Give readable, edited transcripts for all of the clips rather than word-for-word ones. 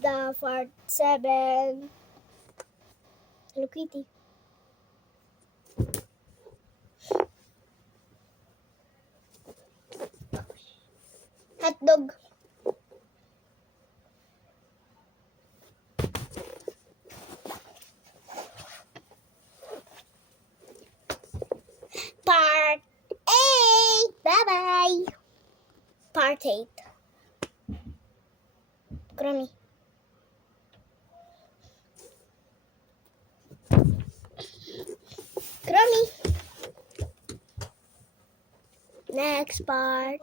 The part 7. Hello Kitty. Hotdog. Part 8. Bye-bye. Part 8. Krami. Krami. Next part.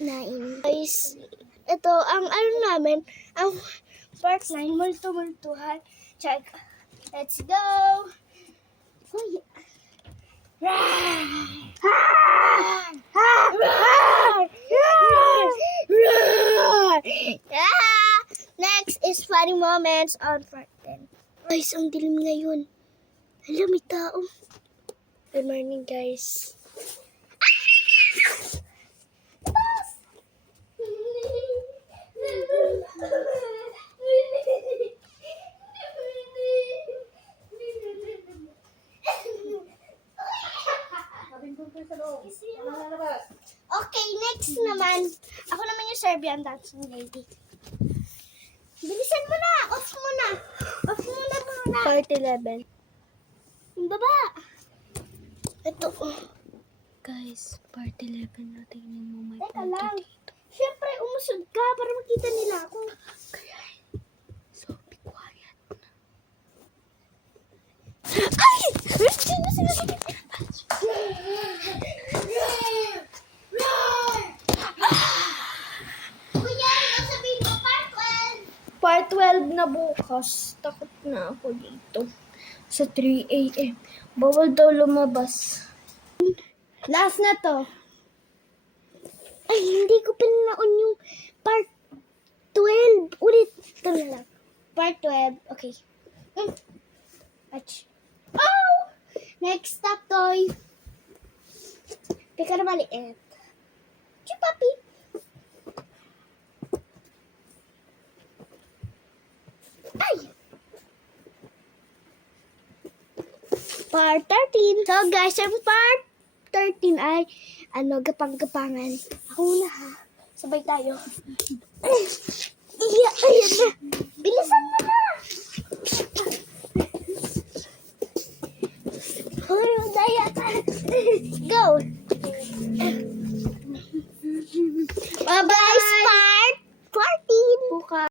9. Guys, ito, ang ano namin, ang part 9, multo-multuhan. Check. Let's go! Uy. Next is funny moments on part 10. Guys, ang dilim ngayon. Alam, may tao. Good morning, guys. Okay, next naman. Ako naman yung Serbian dancing lady. Bilisan mo na! Off mo na! Off mo na muna! Part 11. Yung baba! Ito. Guys, part 11 na. Tingnan mo, may Teka punto lang. dito. Siyempre, umusog ka para makita nila ako. Kaya, so be quiet. Ay! Sino sinasabi? Kuya, ano sabihin mo? Part 12. Part 12 na bukas. Takot na ako dito. Sa 3 a.m. Bawal daw lumabas. Last na to. Ay, hindi ko pala naon yung part 12. Ulit. Ito na lang. Part 12. Okay. Watch. Oh! Next stop, toy. Pika na maliit. Chupapi. Ay! Part 13. So guys, ang part 13 ay gapang-gapangan. Ako na ha. Sabay tayo.